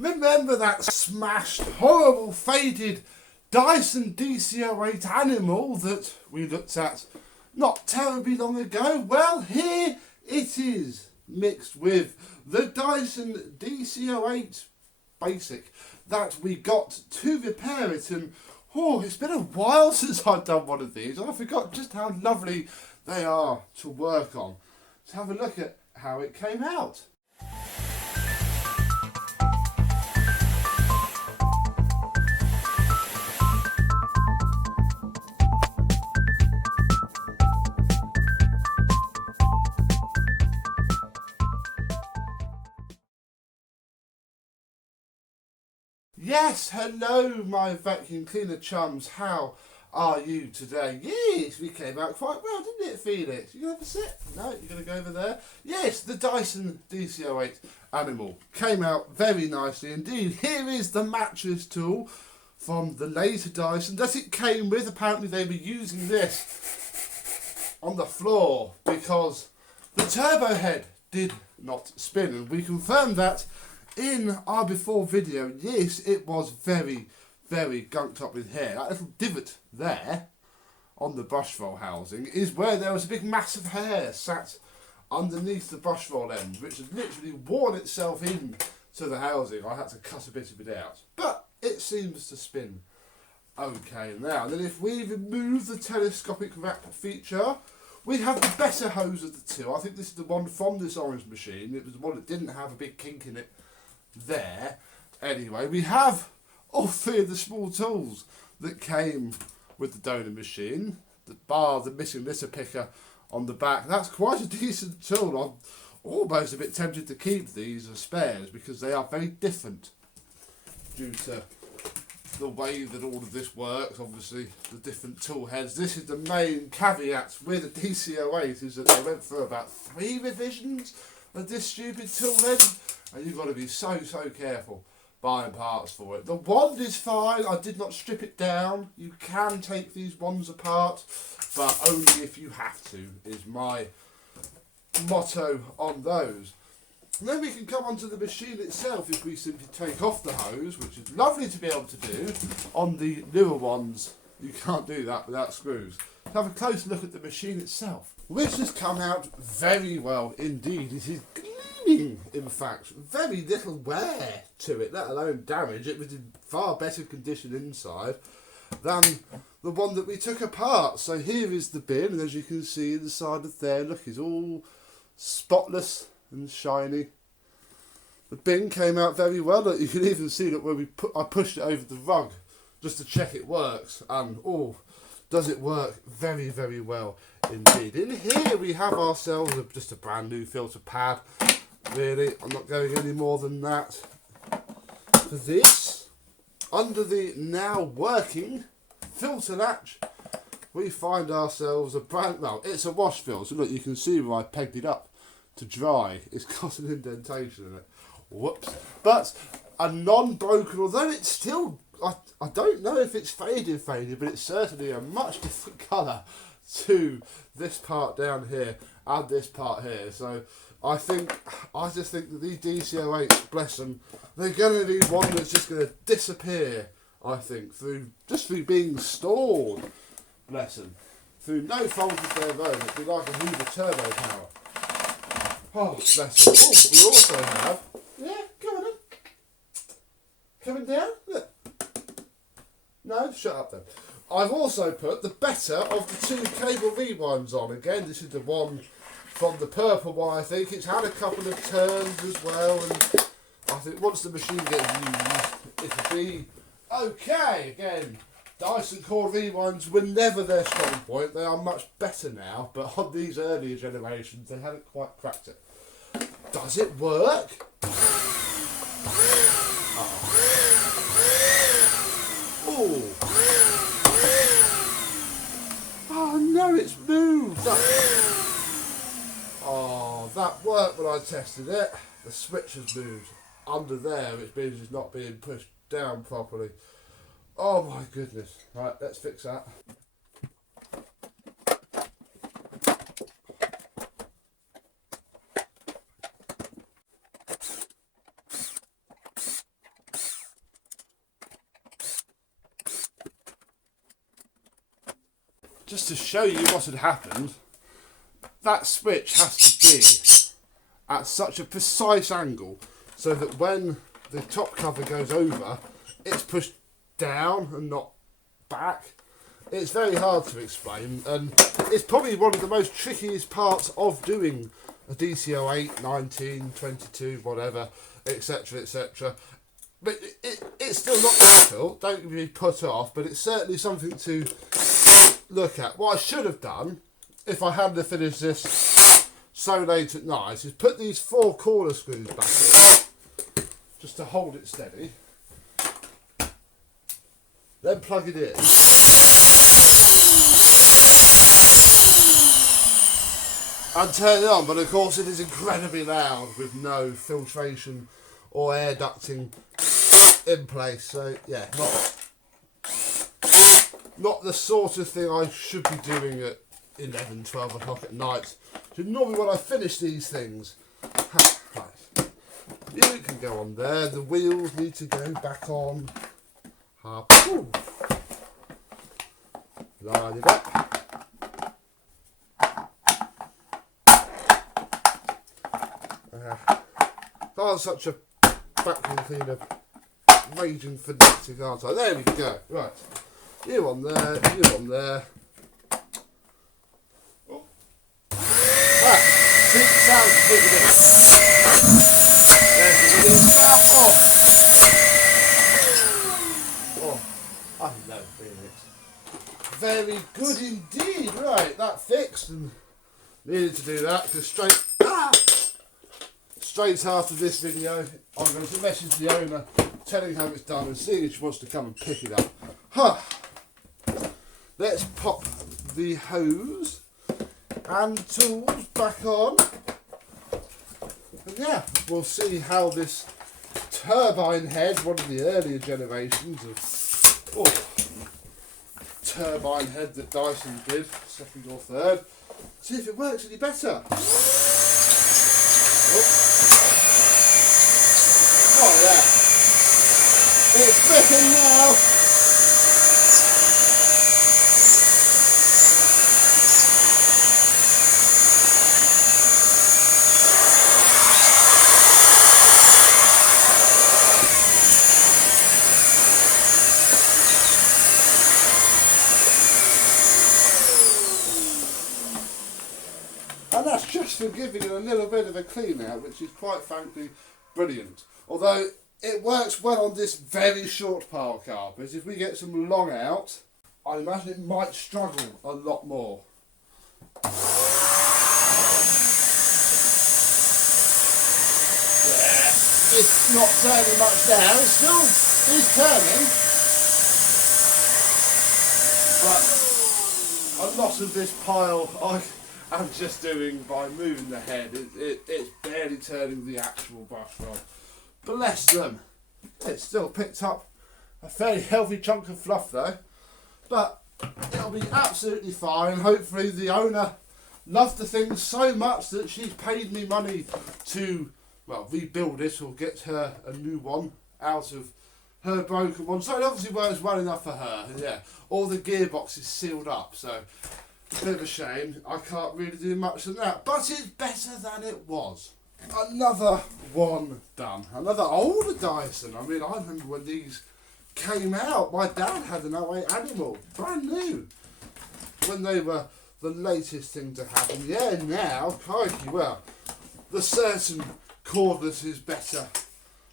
Remember that smashed, horrible, faded Dyson DC08 animal that we looked at not terribly long ago? Well, here it is, mixed with the Dyson DC08 Basic that we got to repair it. And oh, it's been a while since I've done one of these, and I forgot just how lovely they are to work on. Let's have a look at how it came out. Yes, hello my vacuum cleaner chums, how are you today? Yes, we came out quite well, didn't it, Felix? You gonna have a sit? No, you're gonna go over there? Yes, the Dyson DC08 animal came out very nicely indeed. Here is the mattress tool from the later Dyson that it came with. Apparently they were using this on the floor because the turbo head did not spin, and we confirmed that in our before video. Yes, it was very gunked up with hair. That little divot there on the brush roll housing is where there was a big mass of hair sat underneath the brush roll end, which had literally worn itself in to the housing. I had to cut a bit of it out, but it seems to spin okay now. And then if we remove the telescopic wrap feature, we have the better hose of the two. I think this is the one from this orange machine. It was the one that didn't have a big kink in it there. Anyway, we have all three of the small tools that came with the donor machine. The bar, the missing litter picker on the back. That's quite a decent tool. I'm almost a bit tempted to keep these as spares because they are very different due to the way that all of this works. Obviously, the different tool heads. This is the main caveat with the DC08, is that they went through about 3 revisions of this stupid tool head, and you've got to be so careful buying parts for it. The wand is fine. I did not strip it down. You can take these wands apart, but only if you have to, is my motto on those. And then we can come onto the machine itself if we simply take off the hose, which is lovely to be able to do. On the newer ones, you can't do that without screws. Have a close look at the machine itself, which has come out very well indeed. It is gleaming, in fact. Very little wear to it, let alone damage. It was in far better condition inside than the one that we took apart. So here is the bin, and as you can see inside of there, look, it's all spotless and shiny. The bin came out very well. Look, you can even see that when I pushed it over the rug just to check it works, and oh, does it work very well indeed. In here we have ourselves just a brand new filter pad. Really, I'm not going any more than that. For this, under the now working filter latch, we find ourselves a brand, well, it's a wash filter. Look, you can see where I pegged it up to dry. It's got an indentation in it. Whoops. But a non-broken, although it's still, I don't know if it's faded, but it's certainly a much different colour to this part down here and this part here. So I just think that these DC08s, bless them, they're going to be one that's just going to disappear, I think, through being stored, bless them, through no fault of their own. It'd be like a Hoover turbo power. Oh, bless them. Oh, we also have, yeah, come on then. Coming down, look. No, shut up then. I've also put the better of the 2 cable rewinds on. Again, this is the one from the purple one, I think. It's had a couple of turns as well, and I think once the machine gets used, it'll be okay. Again, Dyson core rewinds were never their strong point. They are much better now, but on these earlier generations, they hadn't quite cracked it. Does it work? Oh. Oh no, it's moved. Oh, that worked when I tested it. The switch has moved under there, which means it's not being pushed down properly. Oh my goodness. Right, let's fix that. just to show you what had happened, that switch has to be at such a precise angle so that when the top cover goes over, it's pushed down and not back. It's very hard to explain, and it's probably one of the most trickiest parts of doing a DC08, 19, 22, whatever, etc, etc. But it's still not difficult, don't be put off, but it's certainly something to look at. What I should have done, if I hadn't finished this so late at night, is put these 4 corner screws back in, just to hold it steady. Then plug it in. And turn it on, but of course it is incredibly loud with no filtration or air ducting in place. So yeah, not the sort of thing I should be doing at 11, 12 o'clock at night. So normally when I finish these things, right, you can go on there, the wheels need to go back on. Line it up. I'm such a vacuum cleaner raging fanatic, aren't I? There we go. Right. You on there, you on there. Oh. Right. See, it sounds completely different. There's the wheel start off. Oh, I know, Felix. Very good indeed. Right, that fixed, and needed to do that because straight after this video, I'm going to message the owner, telling how it's done and seeing if she wants to come and pick it up. Let's pop the hose and tools back on. And yeah, we'll see how this turbine head, one of the earlier generations of turbine head that Dyson did, second or third, see if it works any better. Oh yeah, it's spitting now. And that's just for giving it a little bit of a clean out, which is quite frankly brilliant. Although it works well on this very short pile carpet. If we get some long out, I imagine it might struggle a lot more. Yeah, it's not turning much now. It still is turning, but a lot of this pile I'm just doing by moving the head. It's barely turning the actual brush rod. Bless them. It's still picked up a fairly healthy chunk of fluff though. But it'll be absolutely fine. Hopefully the owner loved the thing so much that she's paid me money to, well, rebuild it or get her a new one out of her broken one. So it obviously works well enough for her. Yeah, all the gearbox is sealed up, so a bit of a shame. I can't really do much than that, but it's better than it was. Another one done. Another older Dyson. I mean, I remember when these came out, my dad had an 08 Animal, brand new, when they were the latest thing to happen. Yeah, now, crikey, well, the certain cordless is better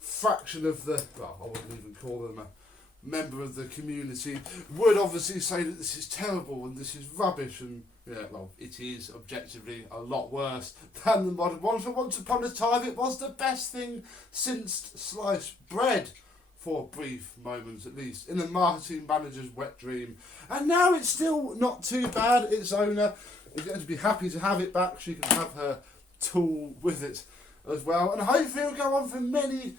fraction of the, well, I wouldn't even call them a member of the community, would obviously say that this is terrible and this is rubbish, and yeah, well, it is objectively a lot worse than the modern ones, but once upon a time it was the best thing since sliced bread, for brief moments at least, in the marketing manager's wet dream. And now it's still not too bad. Its owner is going to be happy to have it back. She can have her tool with it as well, and hopefully it'll go on for many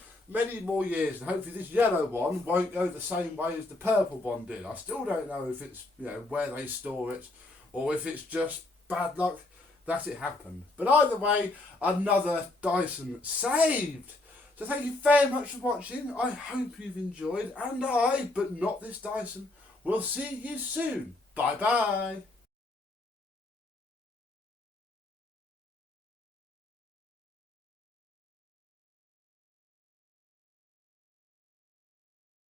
more years, and hopefully this yellow one won't go the same way as the purple one did. I still don't know if it's, you know, where they store it or if it's just bad luck that it happened. But either way, another Dyson saved. So thank you very much for watching. I hope you've enjoyed, and I, but not this Dyson, will see you soon. Bye bye.